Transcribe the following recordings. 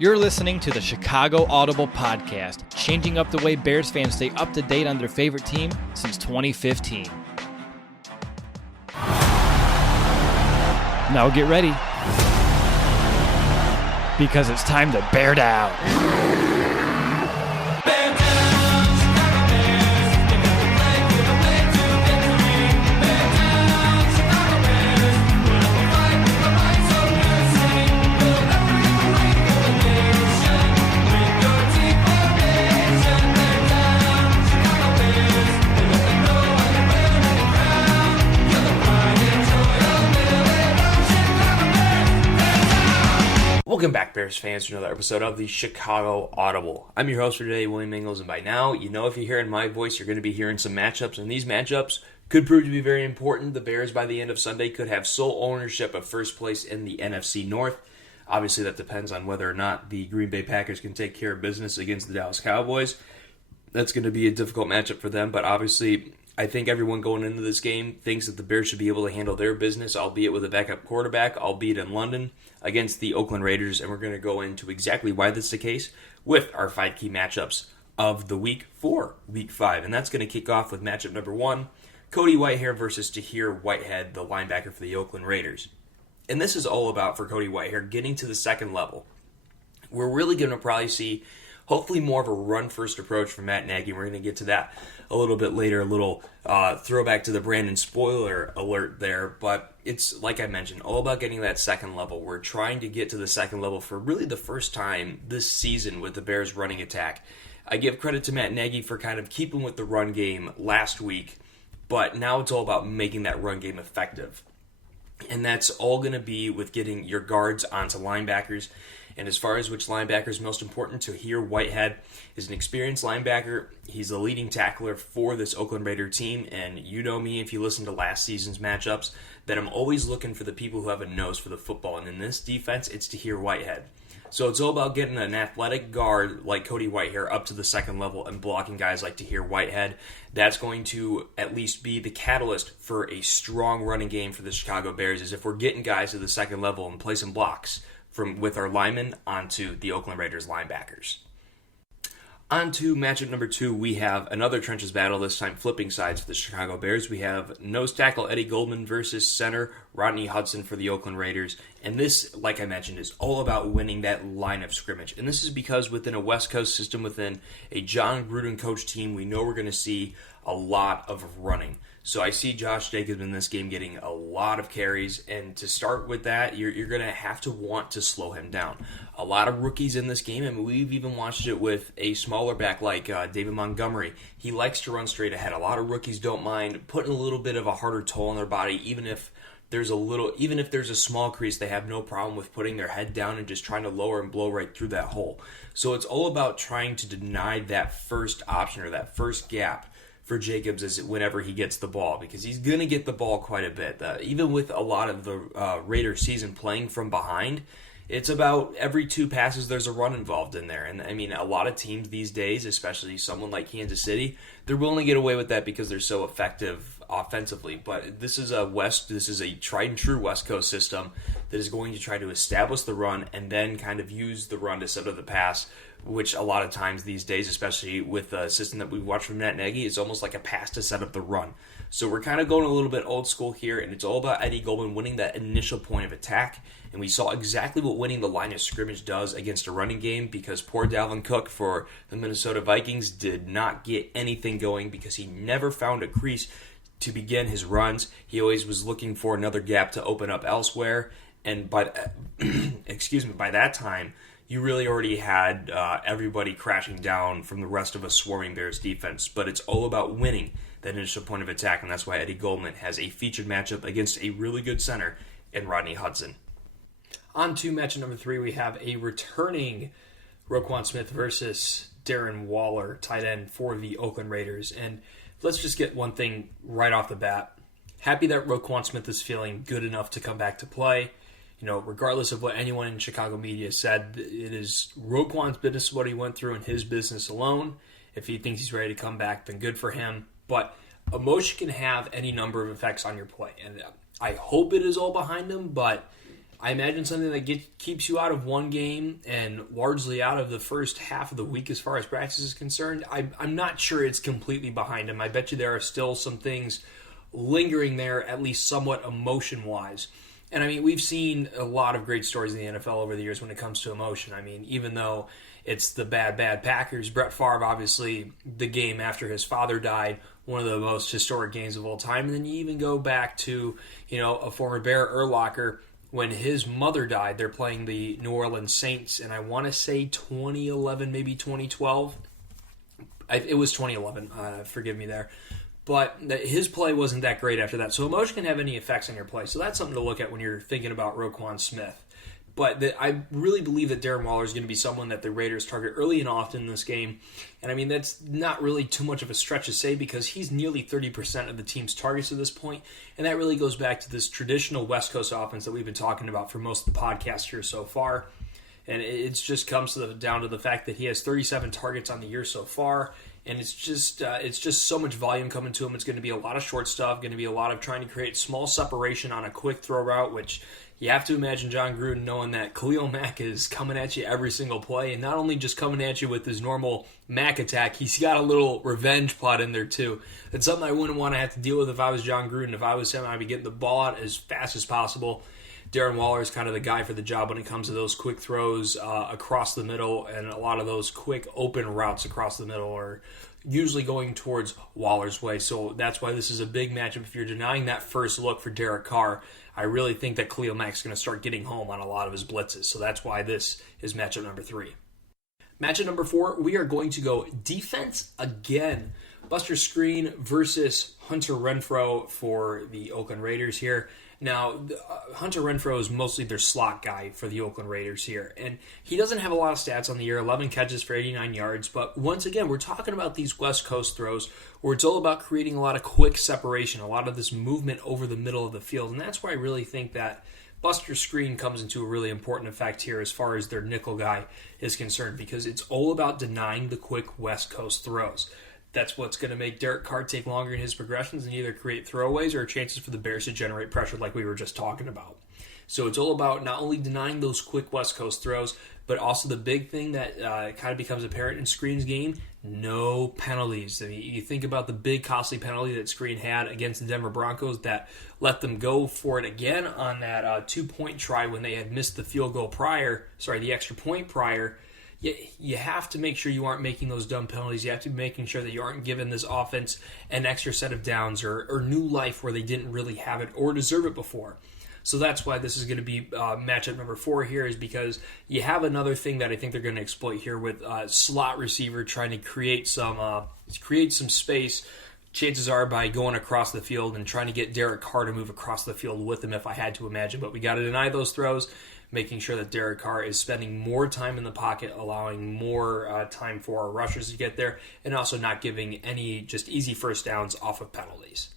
You're listening to the Chicago Audible Podcast, changing up the way Bears fans stay up to date on their favorite team since 2015. Now get ready, because it's time to bear down. Welcome back, Bears fans, to another episode of the Chicago Audible. I'm your host for today, William Ingalls, and by now, you know if you're hearing my voice, you're going to be hearing some matchups, and these matchups could prove to be very important. The Bears, by the end of Sunday, could have sole ownership of first place in the NFC North. Obviously, that depends on whether or not the Green Bay Packers can take care of business against the Dallas Cowboys. That's going to be a difficult matchup for them, but obviously, I think everyone going into this game thinks that the Bears should be able to handle their business, albeit with a backup quarterback, albeit in London, against the Oakland Raiders, and we're going to go into exactly why this is the case with our 5 key matchups of the week for Week 5. And that's going to kick off with matchup number 1, Cody Whitehair versus Tahir Whitehead, the linebacker for the Oakland Raiders. And this is all about, for Cody Whitehair, getting to the second level. We're really going to probably see hopefully more of a run-first approach from Matt Nagy. We're going to get to that a little bit later, a little throwback to the Brandon spoiler alert there. But it's, like I mentioned, all about getting that second level. We're trying to get to the second level for really the first time this season with the Bears running attack. I give credit to Matt Nagy for kind of keeping with the run game last week, but now it's all about making that run game effective. And that's all going to be with getting your guards onto linebackers. And as far as which linebacker is most important, Tahir Whitehead is an experienced linebacker. He's the leading tackler for this Oakland Raider team. And you know me, if you listen to last season's matchups, that I'm always looking for the people who have a nose for the football. And in this defense, it's Tahir Whitehead. So it's all about getting an athletic guard like Cody Whitehair up to the second level and blocking guys like Tahir Whitehead. That's going to at least be the catalyst for a strong running game for the Chicago Bears, is if we're getting guys to the second level and placing blocks with our linemen onto the Oakland Raiders linebackers. On to matchup number 2, we have another trenches battle, this time flipping sides for the Chicago Bears. We have nose tackle Eddie Goldman versus center Rodney Hudson for the Oakland Raiders. And this, like I mentioned, is all about winning that line of scrimmage. And this is because within a West Coast system, within a John Gruden coach team, we know we're going to see a lot of running. So I see Josh Jacobs in this game getting a lot of carries, and to start with that, you're going to have to want to slow him down. A lot of rookies in this game, and we've even watched it with a smaller back like David Montgomery. He likes to run straight ahead. A lot of rookies don't mind putting a little bit of a harder toll on their body, even if there's a small crease, they have no problem with putting their head down and just trying to lower and blow right through that hole. So it's all about trying to deny that first option or that first gap for Jacobs whenever he gets the ball, because he's going to get the ball quite a bit. Even with a lot of the Raiders season playing from behind, it's about every 2 passes there's a run involved in there. And I mean, a lot of teams these days, especially someone like Kansas City, they're willing to get away with that because they're so effective offensively. But this is a tried and true West Coast system that is going to try to establish the run and then kind of use the run to set up the pass, which a lot of times these days, especially with the system that we watch from Matt Nagy, is almost like a pass to set up the run. So we're kind of going a little bit old school here, and it's all about Eddie Goldman winning that initial point of attack. And we saw exactly what winning the line of scrimmage does against a running game, because poor Dalvin Cook for the Minnesota Vikings did not get anything going because he never found a crease to begin his runs. He always was looking for another gap to open up elsewhere. And by that time, you really already had everybody crashing down from the rest of a swarming Bears defense. But it's all about winning that initial point of attack, and that's why Eddie Goldman has a featured matchup against a really good center in Rodney Hudson. On to matchup number 3, we have a returning Roquan Smith versus Darren Waller, tight end for the Oakland Raiders. And let's just get one thing right off the bat. Happy that Roquan Smith is feeling good enough to come back to play. You know, regardless of what anyone in Chicago media said, it is Roquan's business, what he went through, and his business alone. If he thinks he's ready to come back, then good for him. But emotion can have any number of effects on your play. And I hope it is all behind him, but I imagine something that keeps you out of one game and largely out of the first half of the week as far as practice is concerned. I'm not sure it's completely behind him. I bet you there are still some things lingering there, at least somewhat emotion-wise. And I mean, we've seen a lot of great stories in the NFL over the years when it comes to emotion. I mean, even though it's the bad Packers, Brett Favre, obviously, the game after his father died, one of the most historic games of all time. And then you even go back to, a former Bear, Urlacher, when his mother died. They're playing the New Orleans Saints, and I want to say 2011, maybe 2012. It was 2011, forgive me there. But his play wasn't that great after that. So emotion can have any effects on your play. So that's something to look at when you're thinking about Roquan Smith. But I really believe that Darren Waller is going to be someone that the Raiders target early and often in this game. And I mean, that's not really too much of a stretch to say because he's nearly 30% of the team's targets at this point. And that really goes back to this traditional West Coast offense that we've been talking about for most of the podcast here so far. And it just comes down to the fact that he has 37 targets on the year so far. And it's just so much volume coming to him. It's going to be a lot of short stuff, going to be a lot of trying to create small separation on a quick throw route, which you have to imagine John Gruden knowing that Khalil Mack is coming at you every single play, and not only just coming at you with his normal Mack attack, he's got a little revenge plot in there too. It's something I wouldn't want to have to deal with if I was John Gruden. If I was him, I'd be getting the ball out as fast as possible. Darren Waller is kind of the guy for the job when it comes to those quick throws across the middle, and a lot of those quick open routes across the middle are usually going towards Waller's way. So that's why this is a big matchup. If you're denying that first look for Derek Carr, I really think that Khalil Mack's going to start getting home on a lot of his blitzes. So that's why this is matchup number 3. Matchup number 4, we are going to go defense again. Buster Skrine versus Hunter Renfrow for the Oakland Raiders here. Now, Hunter Renfrow is mostly their slot guy for the Oakland Raiders here, and he doesn't have a lot of stats on the year, 11 catches for 89 yards, but once again, we're talking about these West Coast throws where it's all about creating a lot of quick separation, a lot of this movement over the middle of the field, and that's why I really think that Buster Skrine comes into a really important effect here as far as their nickel guy is concerned, because it's all about denying the quick West Coast throws. That's what's going to make Derek Carr take longer in his progressions and either create throwaways or chances for the Bears to generate pressure like we were just talking about. So it's all about not only denying those quick West Coast throws, but also the big thing that kind of becomes apparent in Skrine's game, no penalties. I mean, you think about the big costly penalty that Skrine had against the Denver Broncos that let them go for it again on that 2-point try when they had missed the the extra point prior. You have to make sure you aren't making those dumb penalties. You have to be making sure that you aren't giving this offense an extra set of downs or new life where they didn't really have it or deserve it before. So that's why this is going to be matchup number 4 here, is because you have another thing that I think they're going to exploit here with slot receiver trying to create some space. Chances are by going across the field and trying to get Derek Carr to move across the field with him, if I had to imagine. But we got to deny those throws, making sure that Derek Carr is spending more time in the pocket, allowing more time for our rushers to get there, and also not giving any just easy first downs off of penalties.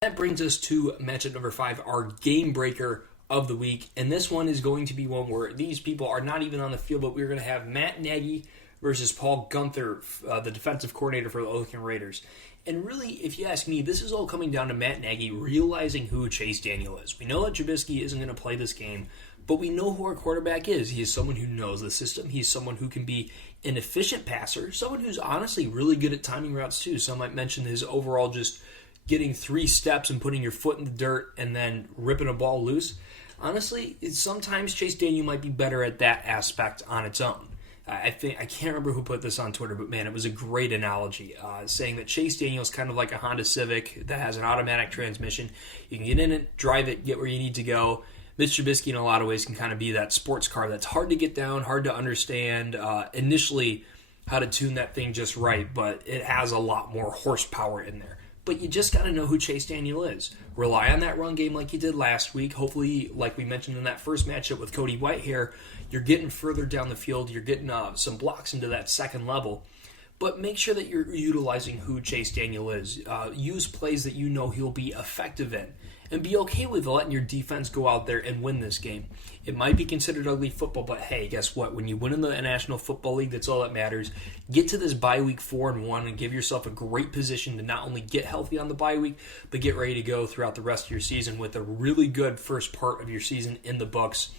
That brings us to matchup number 5, our game breaker of the week. And this one is going to be one where these people are not even on the field, but we're going to have Matt Nagy versus Paul Guenther, the defensive coordinator for the Oakland Raiders. And really, if you ask me, this is all coming down to Matt Nagy realizing who Chase Daniel is. We know that Trubisky isn't going to play this game, but we know who our quarterback is. He is someone who knows the system. He's someone who can be an efficient passer, someone who's honestly really good at timing routes too. Some might mention his overall just getting 3 steps and putting your foot in the dirt and then ripping a ball loose. Honestly, sometimes Chase Daniel might be better at that aspect on its own. I can't remember who put this on Twitter, but man, it was a great analogy, saying that Chase Daniel is kind of like a Honda Civic that has an automatic transmission. You can get in it, drive it, get where you need to go. Mitch Trubisky, in a lot of ways, can kind of be that sports car that's hard to get down, hard to understand initially how to tune that thing just right, but it has a lot more horsepower in there. But you just got to know who Chase Daniel is. Rely on that run game like you did last week. Hopefully, like we mentioned in that first matchup with Cody Whitehair, you're getting further down the field. You're getting some blocks into that second level. But make sure that you're utilizing who Chase Daniel is. Use plays that you know he'll be effective in. and be okay with letting your defense go out there and win this game. It might be considered ugly football, but hey, guess what? When you win in the National Football League, that's all that matters. Get to this bye week 4-1 and give yourself a great position to not only get healthy on the bye week, but get ready to go throughout the rest of your season with a really good first part of your season in the books.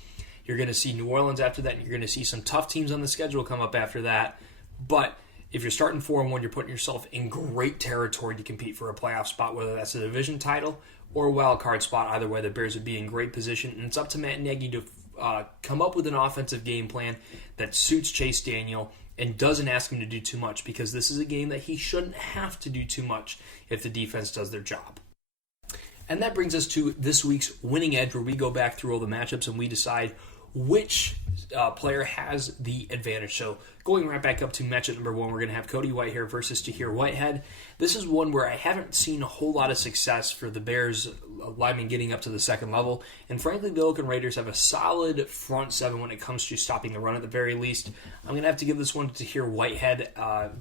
You're going to see New Orleans after that, and you're going to see some tough teams on the schedule come up after that. But if you're starting 4-1, you're putting yourself in great territory to compete for a playoff spot, whether that's a division title or a wild card spot. Either way, the Bears would be in great position, and it's up to Matt Nagy to come up with an offensive game plan that suits Chase Daniel and doesn't ask him to do too much, because this is a game that he shouldn't have to do too much if the defense does their job. And that brings us to this week's Winning Edge, where we go back through all the matchups and we decide which player has the advantage. So going right back up to matchup number 1, we're going to have Cody Whitehair versus Tahir Whitehead. This is one where I haven't seen a whole lot of success for the Bears linemen getting up to the second level. And frankly, the Oakland Raiders have a solid front seven when it comes to stopping the run at the very least. I'm going to have to give this one to Tahir Whitehead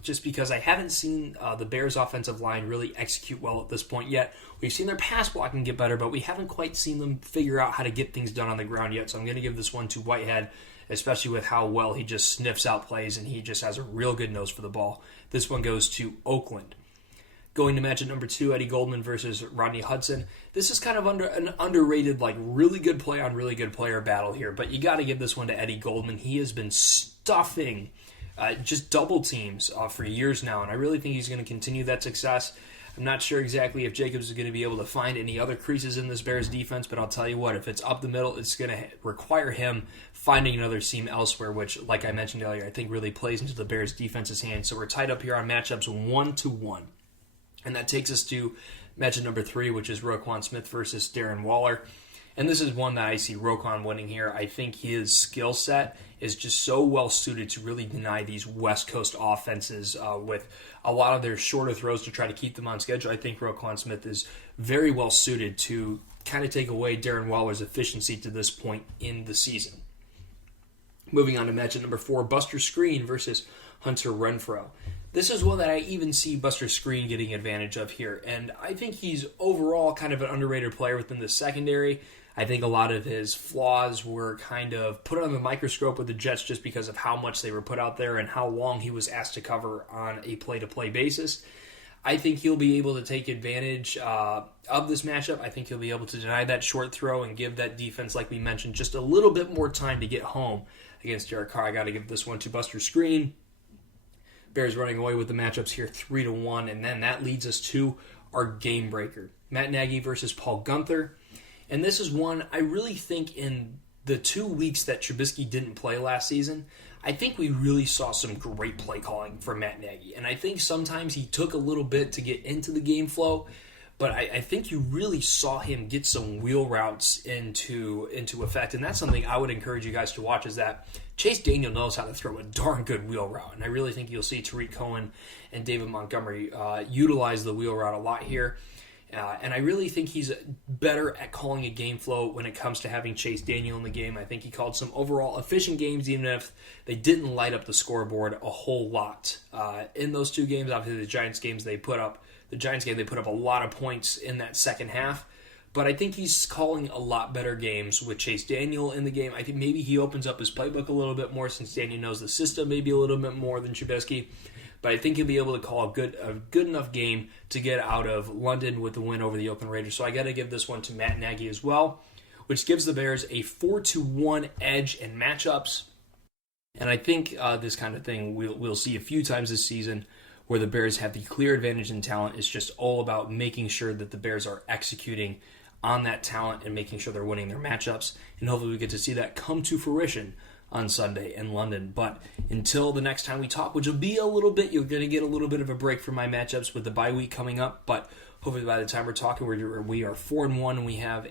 just because I haven't seen the Bears offensive line really execute well at this point yet. We've seen their pass blocking get better, but we haven't quite seen them figure out how to get things done on the ground yet. So I'm going to give this one to Whitehead, especially with how well he just sniffs out plays and he just has a real good nose for the ball. This one goes to Oakland. Going to matchup number 2, Eddie Goldman versus Rodney Hudson. This is kind of an underrated, really good play on really good player battle here, but you got to give this one to Eddie Goldman. He has been stuffing just double teams for years now, and I really think he's going to continue that success. I'm not sure exactly if Jacobs is going to be able to find any other creases in this Bears defense, but I'll tell you what, if it's up the middle, it's going to require him finding another seam elsewhere, which, like I mentioned earlier, I think really plays into the Bears defense's hands. So we're tied up here on matchups 1-1. And that takes us to matchup number 3, which is Roquan Smith versus Darren Waller. And this is one that I see Roquan winning here. I think his skill set is just so well suited to really deny these West Coast offenses with a lot of their shorter throws to try to keep them on schedule. I think Roquan Smith is very well suited to kind of take away Darren Waller's efficiency to this point in the season. Moving on to matchup number 4, Buster Skrine versus Hunter Renfrow. This is one that I even see Buster Skrine getting advantage of here, and I think he's overall kind of an underrated player within the secondary. I think a lot of his flaws were kind of put on the microscope with the Jets just because of how much they were put out there and how long he was asked to cover on a play-to-play basis. I think he'll be able to take advantage of this matchup. I think he'll be able to deny that short throw and give that defense, like we mentioned, just a little bit more time to get home against Derek Carr. I got to give this one to Buster Skrine. Bears running away with the matchups here 3-1, and then that leads us to our game breaker, Matt Nagy versus Paul Guenther. And this is one I really think in the 2 weeks that Trubisky didn't play last season, I think we really saw some great play calling from Matt Nagy. And I think sometimes he took a little bit to get into the game flow, but I think you really saw him get some wheel routes into effect. And that's something I would encourage you guys to watch, is that Chase Daniel knows how to throw a darn good wheel route. And I really think you'll see Tariq Cohen and David Montgomery utilize the wheel route a lot here. And I really think he's better at calling a game flow when it comes to having Chase Daniel in the game. I think he called some overall efficient games, even if they didn't light up the scoreboard a whole lot. In those 2 games, obviously the Giants game, they put up a lot of points in that second half. But I think he's calling a lot better games with Chase Daniel in the game. I think maybe he opens up his playbook a little bit more since Daniel knows the system maybe a little bit more than Trubisky. But I think he'll be able to call a good enough game to get out of London with the win over the Oakland Raiders. So I got to give this one to Matt Nagy as well, which gives the Bears a 4-1 edge in matchups. And I think this kind of thing we'll see a few times this season, where the Bears have the clear advantage in talent. It's just all about making sure that the Bears are executing on that talent and making sure they're winning their matchups. And hopefully we get to see that come to fruition on Sunday in London. But until the next time we talk, which will be a little bit, you're going to get a little bit of a break from my matchups with the bye week coming up. But hopefully by the time we're talking, we are 4-1, and we have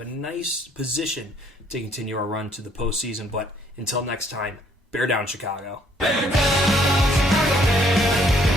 a nice position to continue our run to the postseason. But until next time, bear down, Chicago. Bear down, Chicago, Bear.